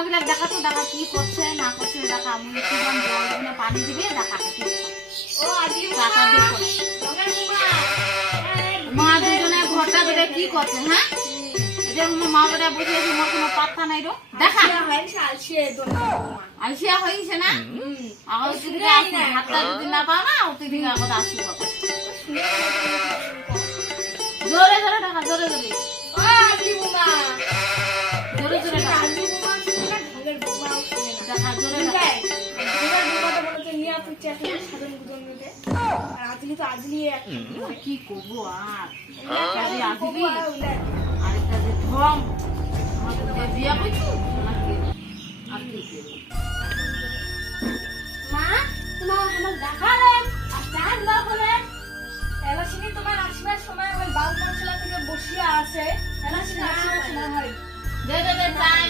বিলাক দেখা তো দেখা কি করছে না করছে দেখা আমি একটু জল দিনে পানি দিবে দেখা ও বুমা মা দুজনে ঘরটা বেড়ে কি করছে হ্যাঁ? মা বেড়ে বসে আছে কোনো পাত্তা নাই রো। দেখা। শালছে দোনা আলসিয়া হয়েছে না? আগত দিকে হাতটা যদি না পাও না অতি দিকে আগত আসি জোরে জোরে টাকা জোরে জোরে। সাধন গুজন মিলে। আর আজলি তো আজলি কি করব আর? বিয়া করছি করব? মা তোমার আমার দেখালেন আর চান বা বলেন এলাচিনি তোমার আসবার সময় ওই মশলা থেকে বসিয়া আছে। এলাচিনি আসবার সময় হয়। দে দে দে তাই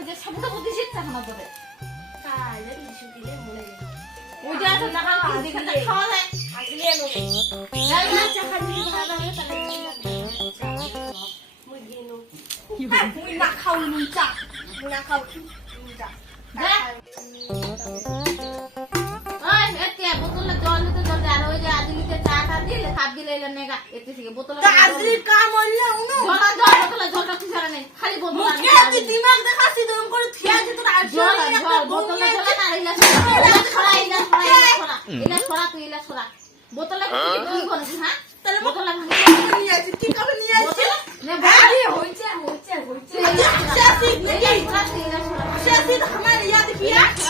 এখানে যে সাবুটা বুদ্ধিছিস চাখান ধরে তাহলে কিছু দিলে মনে ওইটা কি দিকে খাওয়া যায় আগলে এলো যাই না চা খালি ভালো হবে তাহলে মুই গেলো মুই না। খাও নুন চা মুই না খাও নুন চা যে আজিলিতে চা টা দিলে খাপ দিলে এলে নেগা এতে থেকে বোতলে আজলি কাম হইলে উনো জল জল বোতলে জল রাখতে ছাড়া নেই খালি বোতল মুখে তুই দিমাগ দেখাছিস তোর করে থিয়া দিত আর জল জল বোতলে জল না ইলা ছড়া ইলা ছড়া ইলা ছড়া ইলা ছড়া। তুই ইলা ছড়া। বোতলে কি করিস হ্যাঁ? তাহলে বোতলে নিয়ে আসি কি করে নিয়ে আসি নে আরে হইছে হইছে হইছে শেষি নাকি? ছড়া। তুই ইলা ছড়া।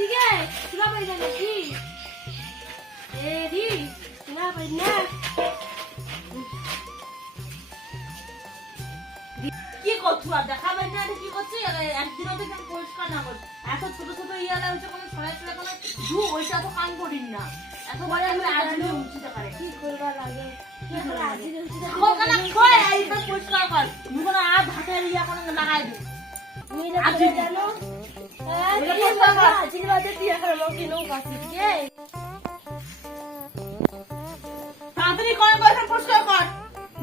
আছে তোরা পাই যাবে কি এ দি তোরা পাই না? কি করছ আর দেখাবে না কি করছে একদিনও তো কেন পরিষ্কার না করছে এত ছোট ছোট ইয়ালা হচ্ছে কোনো ছড়াই ছড়াই কোনো ধু ওইটা তো কান করিন না। এত বড় আমি আজকে উচিত পারে কি করবার লাগে? পরিষ্কার কর আর ভাতের ইয়া কোনো লাগাই দে আজকে জানো?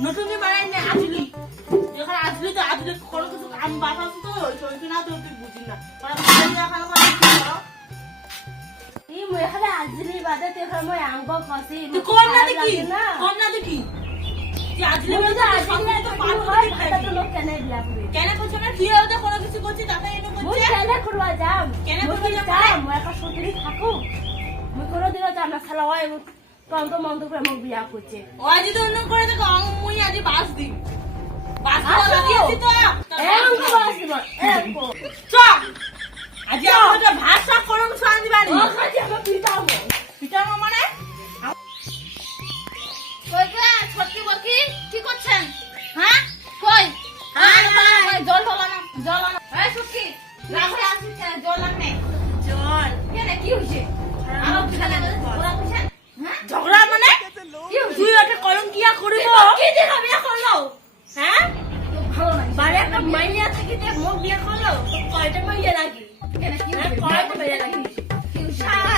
নতুন বানাই নে আজলি এখানে আজলি তো আজলি কোনো কিছু কাম বাতাস তো চলছে না তো তুই বুঝি না এখানে আজলি বাদে তেখৰ মই আংগ খচি তুই কর না দেখি কর না দেখি যে আজলি বলতে আজলি তো পাপ করে খাই লোক কেনে বিয়া কেন করছ করছে যাম। কেনে যাম মই এখন ছুটি থাকো মই কোনো দিনত যাম না খালা হয় তন্ত মন্ত করে মোক বিয়া করছে। ও আজি তো অন্য করে দেখো মুই আজি বাস দি বাস দি দিয়েছি তো। এরকম তো বাস দিব। এরকম চ আজি আমাদের ভাত শাক করম দিবানি ও খাজি আমার পিতাম কি ঝগড়া মানে? তুই হ্যাঁ? একটা কলম কিয়া করিব কি দিন হ্যাঁ? বারে একটা মাইয়া থাকি দে মোক বিয়া করল কয়টা মাইয়া লাগি? হ্যাঁ, কয়টা মাইয়া লাগি? সারা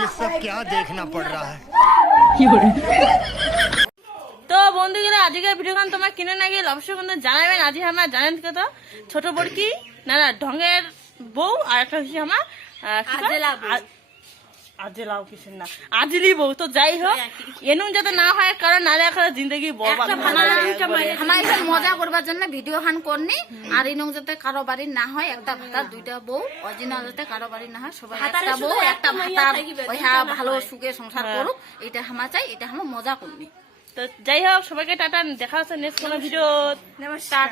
ये सब क्या देखना पड़ रहा है আজকের ভিডিও গান তোমার কিনে না গেলে অবশ্যই কিন্তু জানাবেন আজ আমার জানেন কত? ছোট বড়কি না না ঢঙ্গের বউ আর একটা হচ্ছে আমার আহ, কি কয়? আজেলা বউ। আ- আজেলাও কিছু না। আজলি বউ। তো যাই হোক এনুন যাতে না হয় কারণ নালে এখন জিন্দগি বরবাদ ভালো লাগে, একটা মাইয়া আমার এখানে মজা করবার জন্য ভিডিও খান করনি। আর ইনং যাতে কারও বাড়ি না হয় একটা ভাতার দুইটা বউ। অরিজিনাল যাতে কারও বাড়ি না হয় সবাই একটা বউ একটা হ্যাঁ ভালো সুখে সংসার হ্যাঁ। করুক এটা আমার চাই এটা আমার মজা করবি তো যাই হোক সবাইকে টাটা দেখা হচ্ছে নেক্সট কোনো ভিডিও নমস্কার